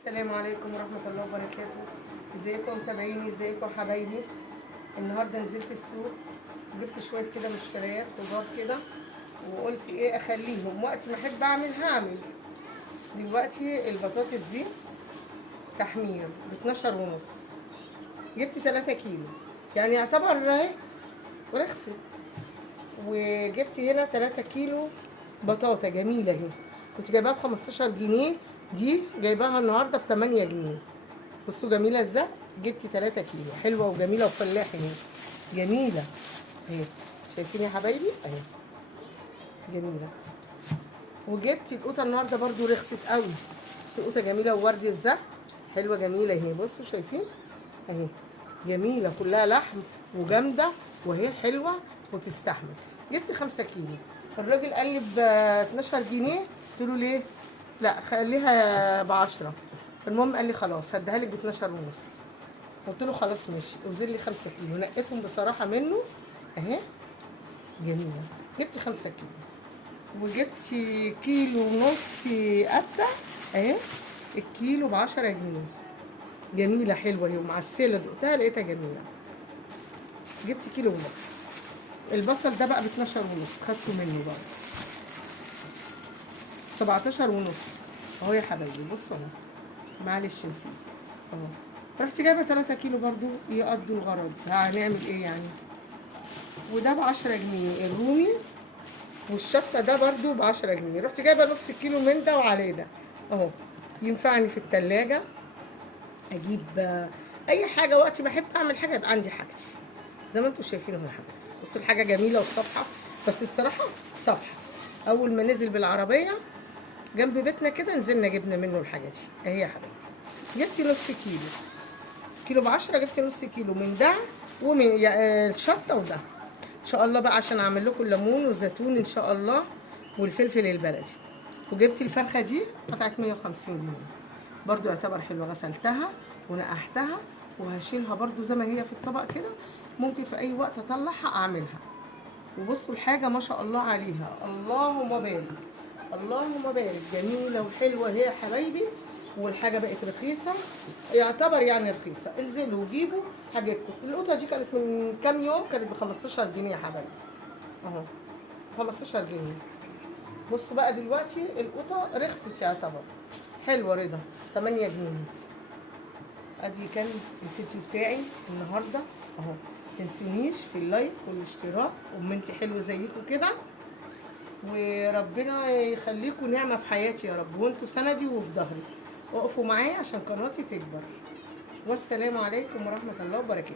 السلام عليكم ورحمة الله وبركاته. ازيكم متابعيني، ازيكم حبايبي. النهارده نزلت السوق، جبت شوية كده مشتريات خضار كده، وقلت ايه اخليهم وقت ما احب اعمل هعمل. دلوقتي البطاطس دي تحمير ب 12 ونص، جبت 3 كيلو، يعني يعتبر اهي ورخصت. وجبت هنا 3 كيلو بطاطا جميلة اهي، كنت جايباها ب 15 جنيه، دي جايباها النهارده ب 8 جنيه. بصوا جميله ازاي. جبت 3 كيلو، حلوه وجميله وفلاحي اهي، جميله اهي. شايفين يا حبايبي اهي، جميله. وجبت القوطه النهارده برضو رخصت قوي، بس قوطه جميله ووردي ازاي، حلوه جميله اهي. بصوا شايفين اهي، جميله كلها لحم وجامده، وهي حلوه وتستحمل. جبت 5 كيلو، الراجل قال لي ب 12 جنيه، قلت له ليه؟ لا خليها ب 10. المهم قال لي خلاص هديها لك ب 12 ونص، قلت له خلاص ماشي. وزل لي 5 كيلو، نقيتهم بصراحه منه اهي، جميله. جبت 5 كيلو، وجبت كيلو ونص قته اهي، الكيلو ب 10 جنيه، جميله حلوه اهي ومعسله، دقتها لقيتها جميله. جبت كيلو ونص. البصل ده بقى ب 12 ونص، خدته منه بقى 17 ونص اهو يا حبايبي. بصوا اهو، معلش نسيت اهو. رحت جايبه 3 كيلو برضو يقضوا الغرض، هنعمل ايه يعني. وده ب 10 جنيه الرومي، والشطه ده برضو ب 10 جنيه. رحت جايبه نص كيلو من ده وعليه ده اهو، ينفعني في التلاجة. اجيب اي حاجه وقت ما احب اعمل حاجه يبقى عندي حاجتي زي ما انتم شايفين اهو يا حبايبي. بصوا الحاجه جميله والصفحه، بس بصراحه صفحه. اول ما نزل بالعربيه جنب بيتنا كده نزلنا جبنا منه الحاجه دي اهي يا حبايبي. جبت نص كيلو، كيلو ب10، جبت نص كيلو من ده ومن الشطه وده ان شاء الله بقى، عشان اعمل لكم الليمون والزيتون ان شاء الله والفلفل البلدي. وجبت الفرخه دي قطعه 150 جنيه، برضو يعتبر حلوه. غسلتها ونقحتها وهشيلها برضو زي ما هي في الطبق كده، ممكن في اي وقت اطلعها اعملها. وبصوا الحاجه ما شاء الله عليها، اللهم بارك اللهم بارك، جميله وحلوه هي يا حبايبي. والحاجه بقت رخيصه، يعتبر يعني رخيصه. انزلوا وجيبوا حاجتكم. القطه دي كانت من كام يوم كانت ب 15 جنيه يا حبايبي اهو، 15 جنيه. بصوا بقى دلوقتي القطه رخصت يعتبر، حلوه رضا 8 جنيه. ادي كان الفيديو بتاعي النهارده اهو. متنسونيش في اللايك والاشتراك، ومنتي حلو زيكم كده، وربنا يخليكم نعمه في حياتي يا رب، وانتوا سندي وفي ظهري. اقفوا معايا عشان قناتي تكبر. والسلام عليكم ورحمه الله وبركاته.